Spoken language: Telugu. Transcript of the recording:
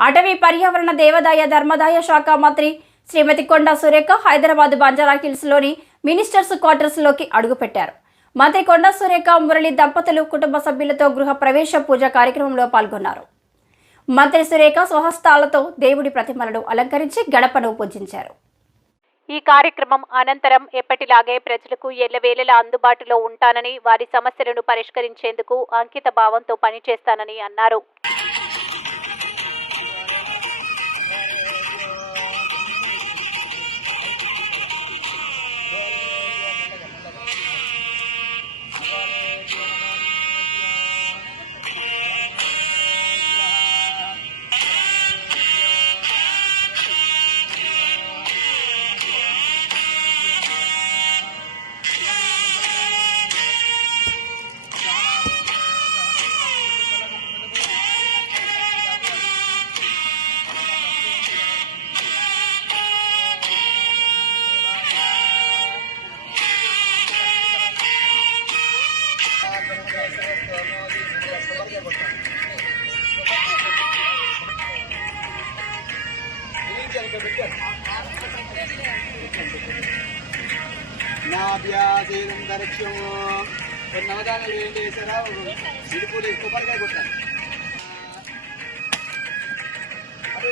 అటవీ పర్యావరణ దేవాదాయ ధర్మాదాయ శాఖ మంత్రి శ్రీమతి కొండా సురేఖ హైదరాబాద్ బంజారా హిల్స్ లోని మినిస్టర్స్ క్వార్టర్స్ లోకి అడుగుపెట్టారు. మంత్రి కొండా సురేఖ మురళి దంపతులు కుటుంబ సభ్యులతో గృహ ప్రవేశ పూజ కార్యక్రమంలో పాల్గొన్నారు. మంత్రి సురేఖ స్వహస్తాలతో దేవుడి ప్రతిమలను అలంకరించి గణపను పూజించారు. ఈ కార్యక్రమం అనంతరం ఎప్పటిలాగే ప్రజలకు ఎల్లవేళలా అందుబాటులో ఉంటానని, వారి సమస్యలను పరిష్కరించేందుకు అంకిత భావంతో పనిచేస్తానని అన్నారు. నవధాన్యాలు ఏం చేశారా సిరిపూలు కొబ్బరికాయ కొట్టాను. అదే